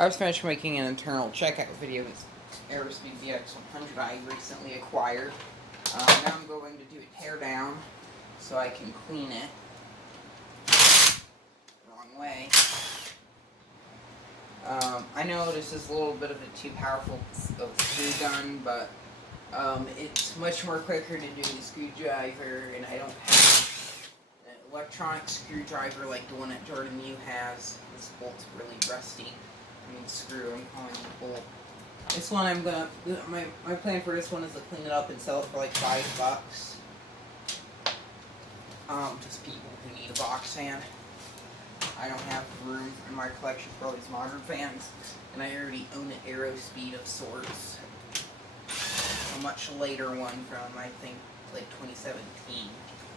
I was finished making an internal checkout video with Aerospeed VX100 I recently acquired. Now I'm going to do a teardown so I can clean it. Wrong way. I know this is a little bit of a too powerful screw gun, but it's much more quicker to do the screwdriver, and I don't have an electronic screwdriver like the one that Jordan Mew has. This bolt's really rusty. I mean screw, I'm calling it a bolt. This one I'm gonna, my plan for this one is to clean it up and sell it for like $5. Just people who need a box fan. I don't have room in my collection for all these modern fans, and I already own an Aerospeed of sorts. A much later one from, I think, like 2017.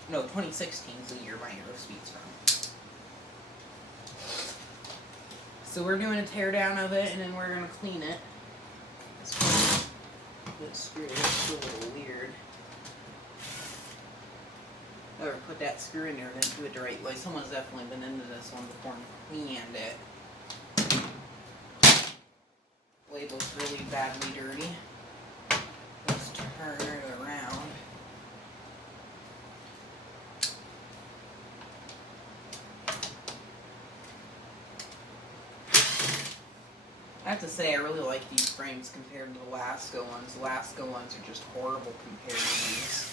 No, 2016 is the year my Aerospeed's from. So we're doing a teardown of it, and then we're going to clean it. This screw is a little weird. Never put that screw in there and then do it the right way. Someone's definitely been into this one before and cleaned it. Blade looks really badly dirty. Let's turn it around. I have to say, I really like these frames compared to the Lasco ones. The Lasco ones are just horrible compared to these.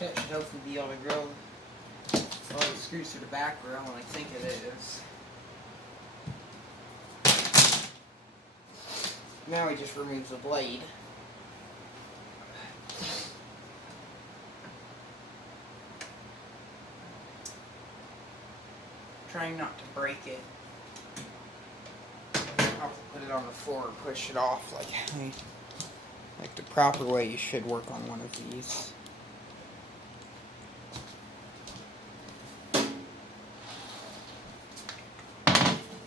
That should hopefully be able to grill all the screws through the back grill, and I think it is. Now we just remove the blade. Trying not to break it. I'll put it on the floor and push it off like the proper way you should work on one of these.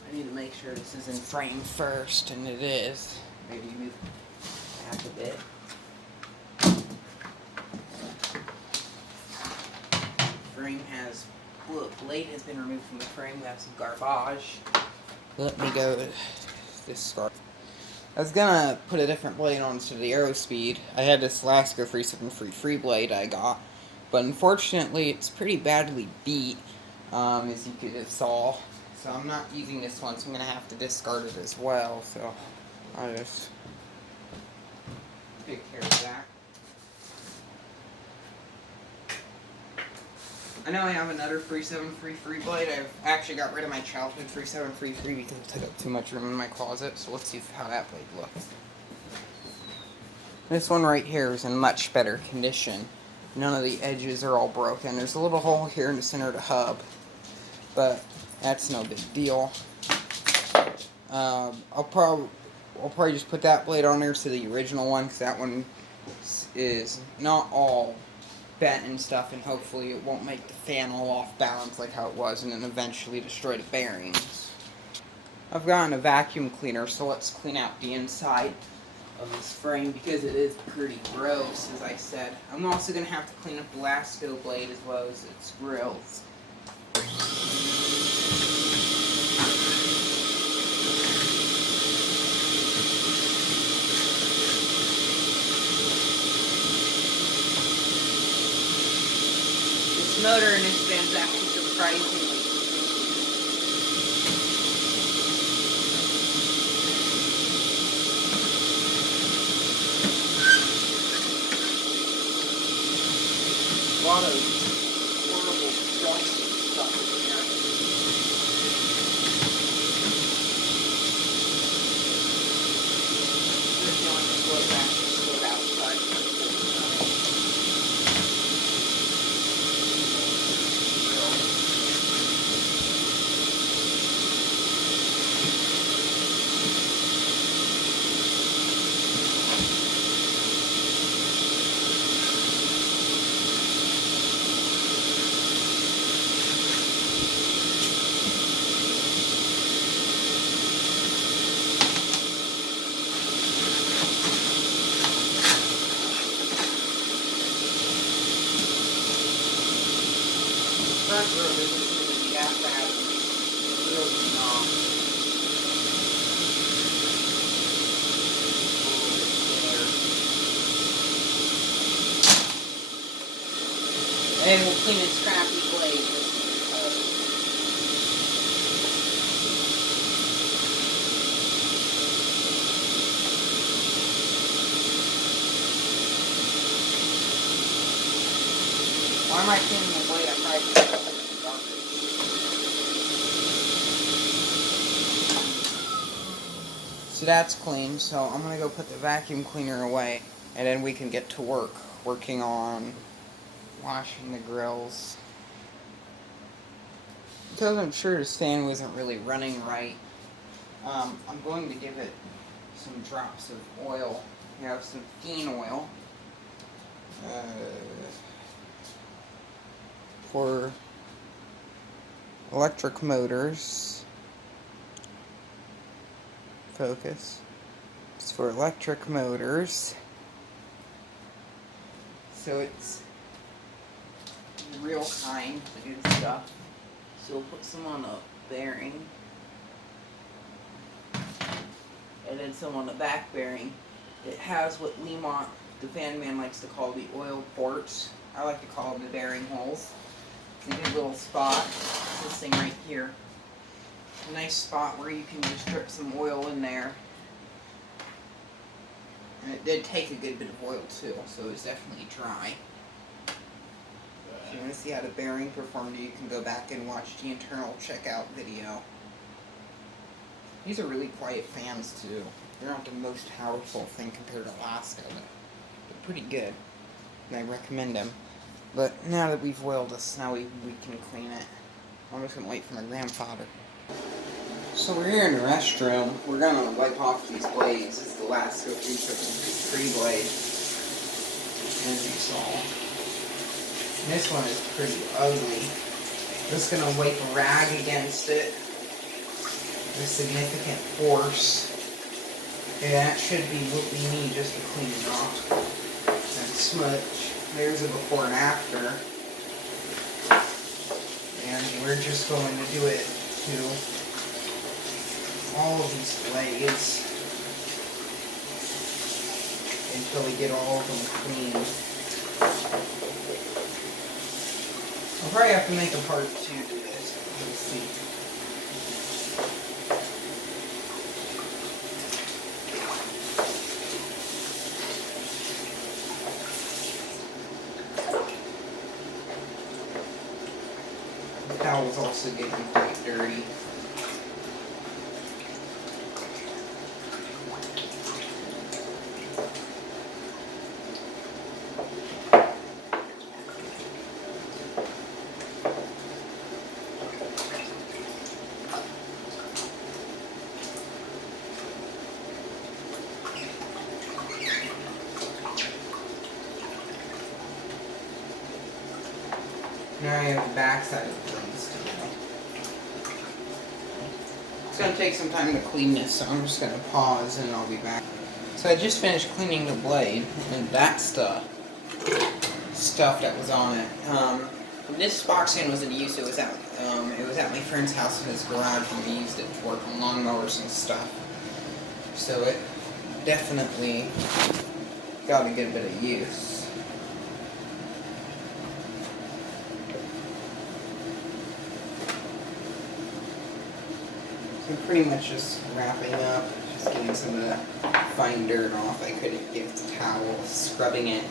I need to make sure this is in frame first, and it is. Maybe move back a bit. Frame has, look, blade has been removed from the frame. We have some garbage. Let me go with this scar. I was gonna put a different blade onto the Aerospeed. I had this Lasco 373 free blade I got, but unfortunately it's pretty badly beat, as you could have saw. So I'm not using this one, so I'm going to have to discard it as well. So I'll just take care of that. I know I have another 373 free blade. I've actually got rid of my childhood 373 free because it took up too much room in my closet. So let's see how that blade looks. This one right here is in much better condition. None of the edges are all broken. There's a little hole here in the center of the hub, but that's no big deal. I'll probably just put that blade on there to the original one, because that one is not all bent and stuff, and hopefully it won't make the fan all off balance like how it was, and then eventually destroy the bearings. I've gotten a vacuum cleaner, so let's clean out the inside of this frame, because it is pretty gross, as I said. I'm also going to have to clean up the Lasco blade as well as its grills. This motor in this van is actually surprisingly a lot of horrible stuff in here. There's front room isn't going to be that bad. It's really not. And we'll clean a scrappy blade. Why am I cleaning the blade? I'm probably just putting it in the garbage. So that's clean, so I'm going to go put the vacuum cleaner away, and then we can get to work working on washing the grills. Because I'm sure the stand wasn't really running right, I'm going to give it some drops of oil. We have some Dean oil for electric motors. Focus. It's for electric motors. So it's the real kind, the good stuff. So we'll put some on a bearing. And then some on the back bearing. It has what Lemont, the fan man, likes to call the oil ports. I like to call them the bearing holes. It's a good little spot. This thing right here. A nice spot where you can just drip some oil in there. And it did take a good bit of oil too, so it was definitely dry. If you want to see how the bearing performed, you can go back and watch the internal checkout video. These are really quiet fans too. They're not the most powerful thing compared to Alaska, but they're pretty good. And I recommend them. But now that we've oiled this, now we can clean it. I'm just going to wait for my grandfather. So we're here in the restroom. We're going to wipe off these blades. This is the last go through tree blade. As you saw. This one is pretty ugly. Just going to wipe a rag against it with significant force. And that should be what we need just to clean it off. And smudge. There's a before and after. And we're just going to do it to all of these blades until we get all of them clean. I'll probably have to make a part 2 to this. Let's see. The towel's also getting quite dirty. Now I have the back side of the blades to do. It's going to take some time to clean this, so I'm just going to pause and I'll be back. So I just finished cleaning the blade, and that's the stuff that was on it. This box fan wasn't used, it was at my friend's house in his garage, and we used it to work on lawnmowers and stuff. So it definitely got a good bit of use. So pretty much just wrapping up, just getting some of the fine dirt off. I couldn't get the towel, scrubbing it.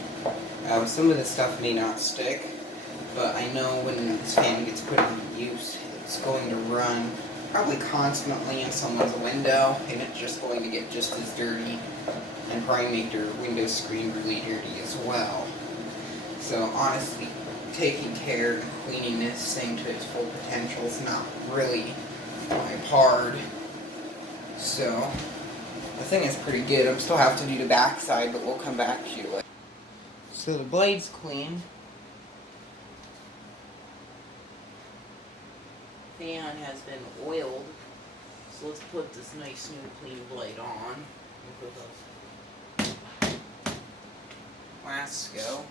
Some of the stuff may not stick, but I know when this fan gets put into use, it's going to run probably constantly in someone's window, and it's just going to get just as dirty, and probably make their window screen really dirty as well. So honestly, taking care and cleaning this thing to its full potential is not really hard. So the thing is pretty good. I still have to do the back side, but we'll come back to you later. So the blade's clean. Fan has been oiled. So let's put this nice new clean blade on. With a Lasco.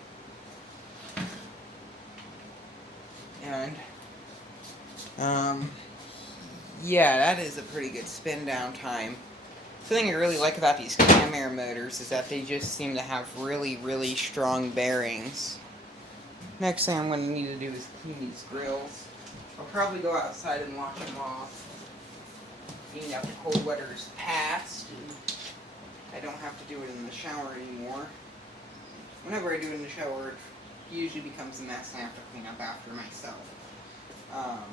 And Um, yeah, that is a pretty good spin down time. The thing I really like about these cam air motors is that they just seem to have really, really strong bearings. Next thing I'm going to need to do is clean these grills. I'll probably go outside and wash them off. Being that the cold weather is past, and I don't have to do it in the shower anymore. Whenever I do it in the shower, it usually becomes a mess and I have to clean up after myself. Um,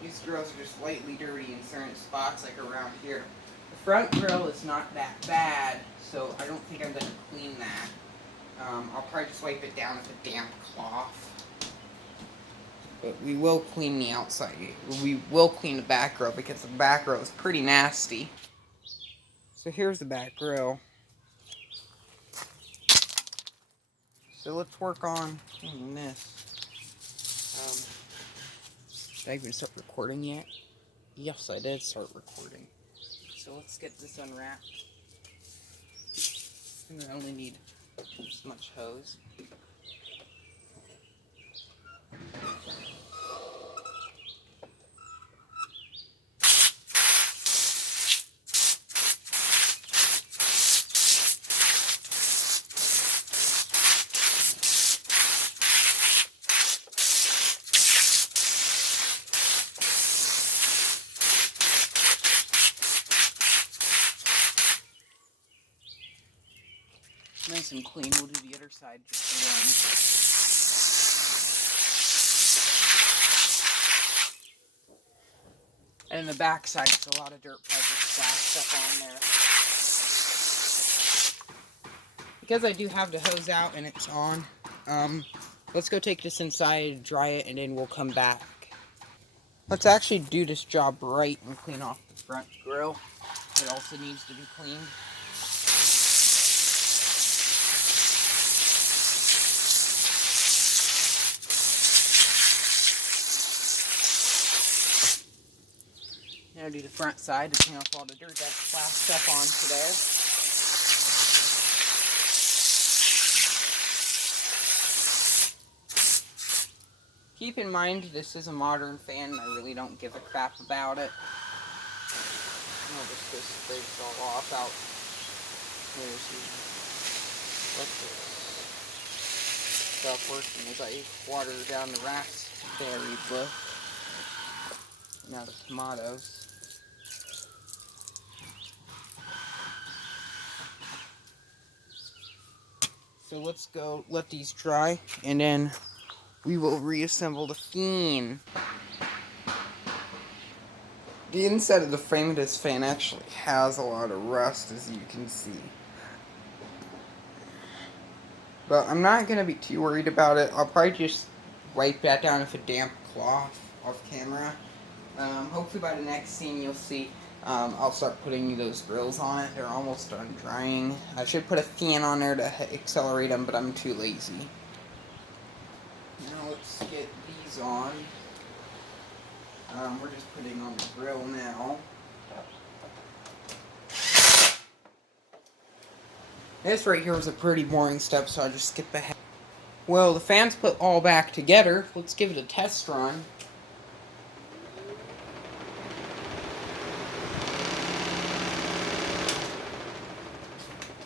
these grills are just lightly dirty in certain spots, like around here. The front grill is not that bad, so I don't think I'm going to clean that. I'll probably just wipe it down with a damp cloth. But we will clean the outside. We will clean the back grill because the back grill is pretty nasty. So here's the back grill. So let's work on this. Did I even start recording yet? Yes, I did start recording. So let's get this unwrapped. And I only need this much hose. Nice and clean. We'll do the other side just one. And the back side, there's a lot of dirt probably splashed up on there. Because I do have the hose out and it's on, let's go take this inside, dry it, and then we'll come back. Let's actually do this job right and clean off the front grill. It also needs to be cleaned. Now do the front side to clean off all the dirt that's splashed up onto there. Keep in mind, this is a modern fan, and I really don't give a crap about it. I'll just go scrape it all off out. Here's let this stuff working as I water down the raspberry bush. Now the tomatoes. So let's go let these dry, and then we will reassemble the fan. The inside of the frame of this fan actually has a lot of rust, as you can see. But I'm not going to be too worried about it. I'll probably just wipe that down with a damp cloth off camera. Hopefully by the next scene you'll see I'll start putting those grills on it. They're almost done drying. I should put a fan on there to accelerate them, but I'm too lazy. Now let's get these on. We're just putting on the grill now. This right here was a pretty boring step, so I'll just skip ahead. Well, the fan's put all back together. Let's give it a test run.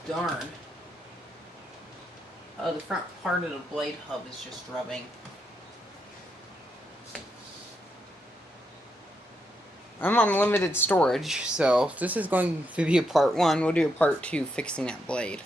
Darn. Oh, the front part of the blade hub is just rubbing. I'm on limited storage, so this is going to be a part 1. We'll do a part 2 fixing that blade.